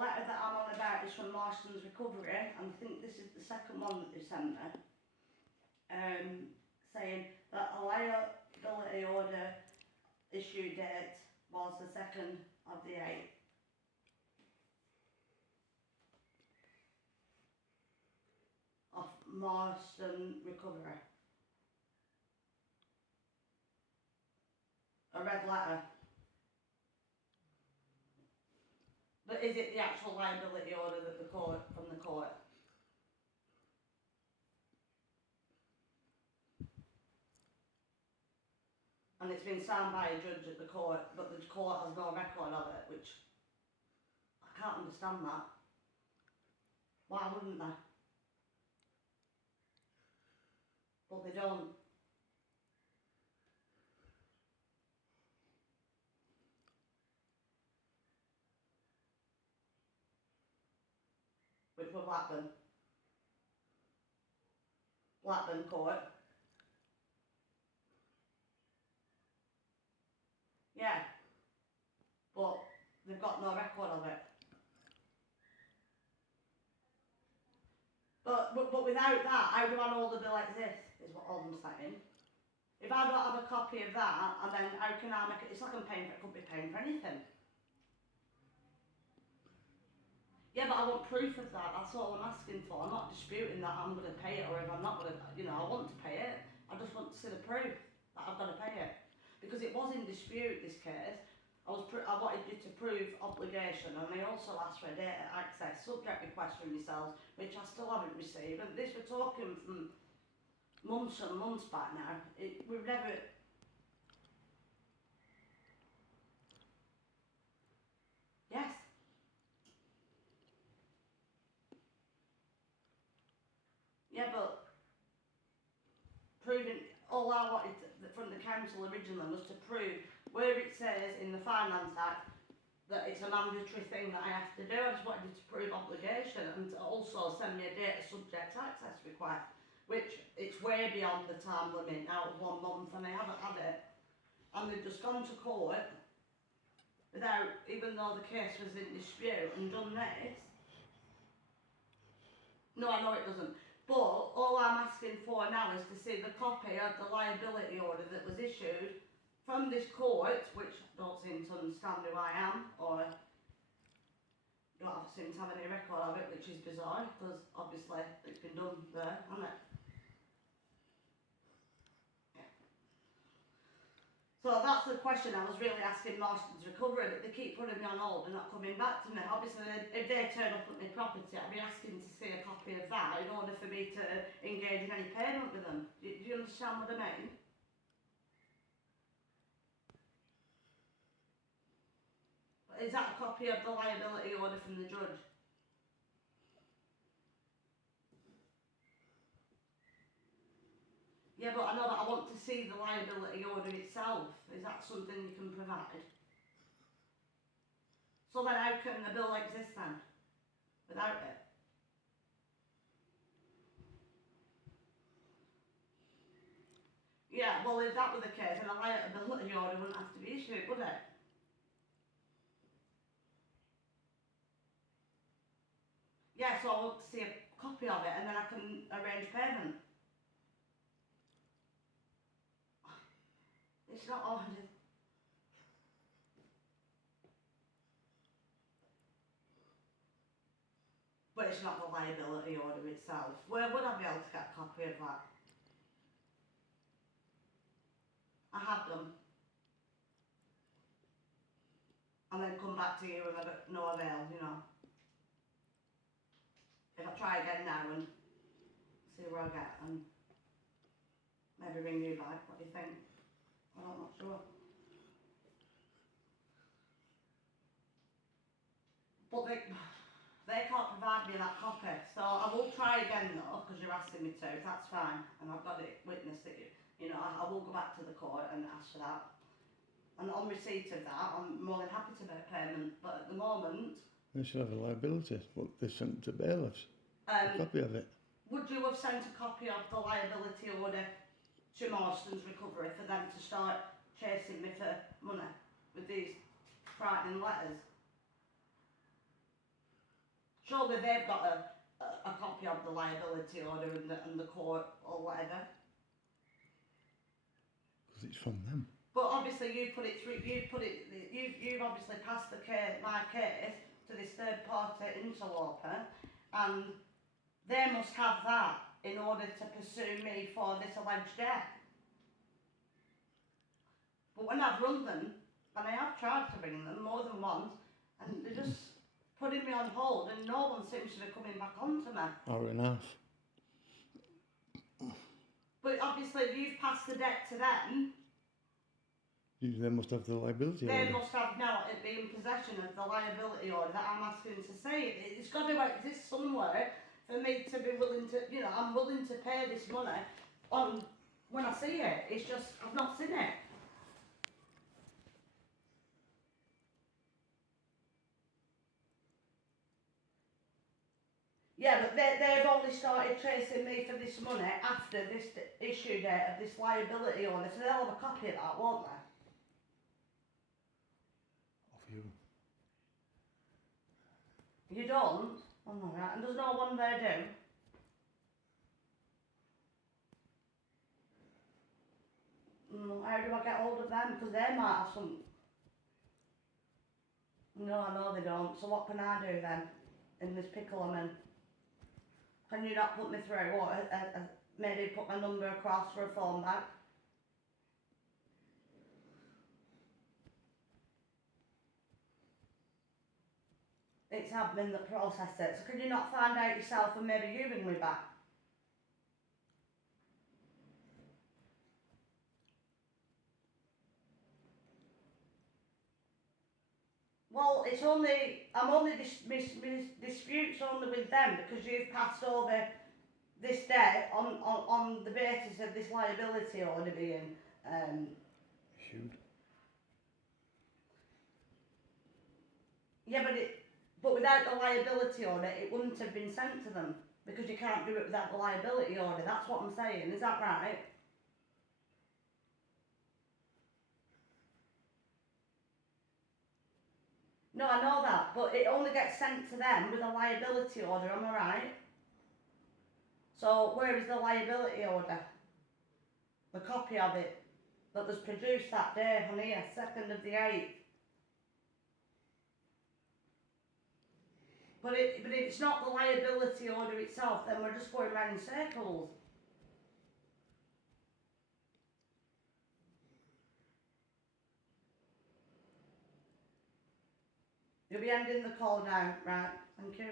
letter that I'm on about is from Marston's Recovery, and I think this is the second one that they sent me, saying that a liability order issue date was the 2nd of the 8th. Of Marston Recovery. A red letter. But is it the actual liability order that from the court? And it's been signed by a judge at the court, but the court has no record of it, which I can't understand that. Why wouldn't they? But they don't. Which were Blackburn. Blackburn Court. Yeah. But they've got no record of it. But without that, how do I know the bill exists, is what all I'm saying. If I don't have a copy of that, and then how can I make it? It's like I'm paying for it, could be paying for anything. Yeah, but I want proof of that, that's all I'm asking for. I'm not disputing that I'm going to pay it, or if I'm not going to, I want to pay it. I just want to see the proof that I've got to pay it. Because it was in dispute, this case. I wanted you to prove obligation, and I also asked for a data access subject request from yourselves, which I still haven't received. And this we're talking from months and months back now. We've never... Yes. Yeah, but proving, all I wanted from the council originally was to prove where it says in the Finance Act that it's a mandatory thing that I have to do. I just wanted you to prove obligation, and to also send me a data subject access request, which it's way beyond the time limit now of 1 month, and I haven't had it. And they've just gone to court without, even though the case was in dispute, and done this. No, I know it doesn't. But all I'm asking for now is to see the copy of the liability order that was issued from this court, which don't seem to understand who I am, or don't seem to have any record of it, which is bizarre, because obviously it's been done there, hasn't it? Yeah. So that's the question I was really asking Marston's Recovery, but they keep putting me on hold and not coming back to me. Obviously, if they turn up at my property, I'd be asking to see a copy of that in order for me to engage in any payment with them. Do you understand what I mean? Is that a copy of the liability order from the judge? Yeah, but I know that I want to see the liability order itself. Is that something you can provide? So then how can the bill exist then, without it? Yeah, well if that were the case, then a liability order wouldn't have to be issued, would it? Yeah, so I want to see a copy of it, and then I can arrange payment. It's not ordered. But it's not the liability order itself. Where would I be able to get a copy of that? I have them. And then come back to you with no avail, If I try again now and see where I get, and maybe ring you back, what do you think? I'm not sure. But they can't provide me that copy, so I will try again though, because you're asking me to, that's fine, and I've got it witnessed that I will go back to the court and ask for that. And on receipt of that, I'm more than happy to make payment, but at the moment... They should have a liability, but they sent to bailiffs, a copy of it. Would you have sent a copy of the liability order to Marston's Recovery for them to start chasing me for money with these frightening letters? surely they've got a copy of the liability order and the court or whatever. Because it's from them. But obviously you've obviously passed my case to this third party interloper, and they must have that in order to pursue me for this alleged debt. But when I've rung them, and I have tried to ring them more than once, and they're just putting me on hold, and no one seems to be coming back onto me. Hour and a half. But obviously if you've passed the debt to them, They must have the liability they order. must have now be in possession of the liability order that I'm asking to see. It's got to exist somewhere for me to be willing to, I'm willing to pay this money on when I see it. It's just, I've not seen it. Yeah, but they've only started chasing me for this money after this issue date of this liability order, so they'll have a copy of that, won't they? Off you. You don't? Oh, alright, and there's no one they do? How do I get hold of them? Because they might have some... No, I know they don't. So what can I do then? In this pickle I'm in? Can you not put me through? What? Maybe put my number across for a phone back? It's admin that processed it. So can you not find out yourself and maybe you ring me back? Well, it's only, I'm only, dispute's only with them because you've passed over this debt on the basis of this liability order being, Issued. yeah, but without the liability order, it wouldn't have been sent to them because you can't do it without the liability order. That's what I'm saying. Is that right? No, I know that, but it only gets sent to them with a liability order, am I right? So where is the liability order? The copy of it that was produced that day on here, 2nd of the 8th. But if it's not the liability order itself, then we're just going round in circles. You'll be ending the call now, right? Thank you.